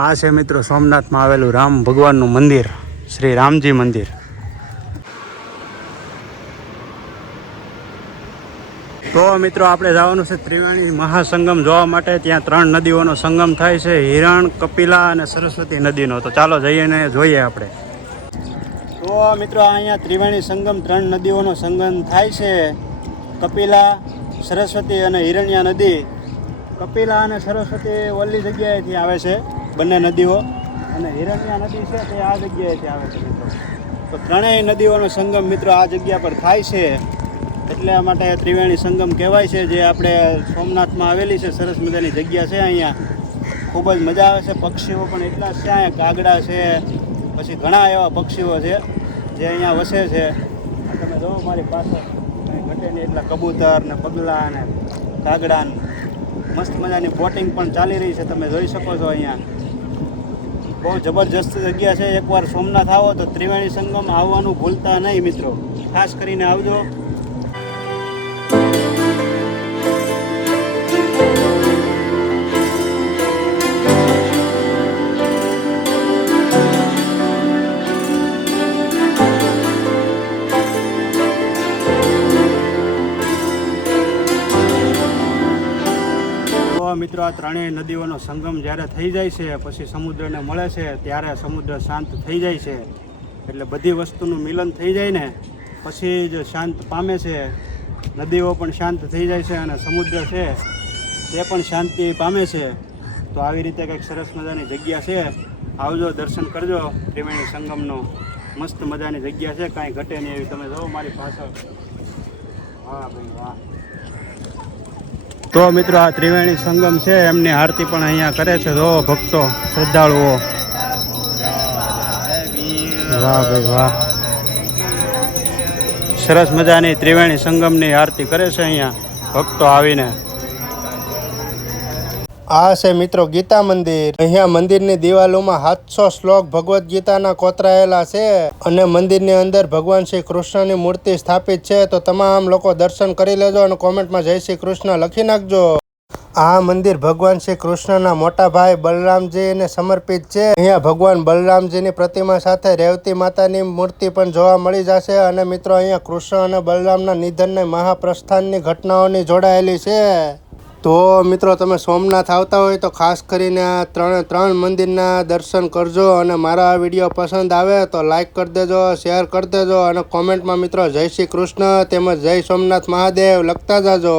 આ છે મિત્રો સોમનાથમાં આવેલું રામ ભગવાનનું મંદિર, શ્રી રામજી મંદિર. તો મિત્રો આપણે જવાનું છે ત્રિવેણી મહાસંગમ જોવા માટે. ત્યાં 3 નદીઓનો સંગમ થાય છે, હિરણ, કપિલા અને સરસ્વતી નદીનો. તો ચાલો જઈએ ને જોઈએ આપણે. તો મિત્રો અહીંયા ત્રિવેણી સંગમ 3 નદીઓનો સંગમ થાય છે, કપિલા, સરસ્વતી અને હિરણ્યા નદી. કપિલા અને સરસ્વતી ઓલી જગ્યાએથી આવે છે બંને નદીઓ, અને હિરણ્યા નદી છે તે આ જગ્યાએથી આવે છે મિત્રો. તો 3 નદીઓનો સંગમ મિત્રો આ જગ્યા પર થાય છે, એટલા માટે ત્રિવેણી સંગમ કહેવાય છે. જે આપણે સોમનાથમાં આવેલી છે, સરસ મજાની જગ્યા છે. અહીંયા ખૂબ જ મજા આવે છે. પક્ષીઓ પણ એટલા છે, અહીંયા કાગડા છે, પછી ઘણા એવા પક્ષીઓ છે જે અહીંયા વસે છે. તમે જુઓ મારી પાસે કંઈ ઘટે નહીં એટલા કબૂતર ને બગલા ને કાગડા. મસ્ત મજાની બોટિંગ પણ ચાલી રહી છે, તમે જોઈ શકો છો. અહીંયા બહુ જબરજસ્ત જગ્યા છે. એકવાર સોમનાથ આવો તો ત્રિવેણી સંગમ આવવાનું ભૂલતા નહીં મિત્રો, ખાસ કરીને આવજો. મિત્રો આ 3 નદીઓનો સંગમ જ્યારે થઈ જાય છે, પછી સમુદ્રને મળે છે, ત્યારે સમુદ્ર શાંત થઈ જાય છે. એટલે બધી વસ્તુનું મિલન થઈ જાય ને પછી જ શાંત પામે છે. નદીઓ પણ શાંત થઈ જાય છે અને સમુદ્ર છે તે પણ શાંતિ પામે છે. તો આવી રીતે કંઈક સરસ મજાની જગ્યા છે. આવજો, દર્શન કરજો. ત્રિવેણી સંગમનો મસ્ત મજાની જગ્યા છે, કાંઈ ઘટે નહીં એવી. તમે જુઓ મારી પાછળ. વાહ ભાઈ વાહ. તો મિત્રો આ ત્રિવેણી સંગમ છે, એમની આરતી પણ અહીંયા કરે છે. જો ભક્તો, શ્રદ્ધાળુઓ. વાહ ભાઈ વાહ. સરસ મજાની ત્રિવેણી સંગમની આરતી કરે છે અહીંયા ભક્તો આવીને. આ છે મિત્રો ગીતા મંદિર. અહીંયા મંદિરની દિવાલોમાં 700 શ્લોક ભગવદ્ ગીતાના કોતરાયેલા છે, અને મંદિરની અંદર ભગવાન શ્રી કૃષ્ણની મૂર્તિ સ્થાપિત છે. તો તમામ લોકો દર્શન કરી લેજો અને કોમેન્ટમાં જય શ્રી કૃષ્ણ લખી નાખજો. આ મંદિર ભગવાન શ્રી કૃષ્ણના મોટા ભાઈ બલરામજીને સમર્પિત છે. અહીંયા ભગવાન બલરામજીની પ્રતિમા સાથે રેવતી માતાની મૂર્તિ પણ જોવા મળી જશે. અને મિત્રો અહીંયા કૃષ્ણ અને બલરામના નિધનને મહાપ્રસ્થાનની ઘટનાઓની જોડાયેલી છે. તો મિત્રો તમે સોમનાથ આવતા હોય તો ખાસ કરીને આ 3 મંદિરના દર્શન કરજો. અને મારા આ વિડીયો પસંદ આવે તો લાઈક કરી દેજો, શેર કરી દેજો, અને કોમેન્ટમાં મિત્રો જય શ્રી કૃષ્ણ તેમજ જય સોમનાથ મહાદેવ લખતા જાજો.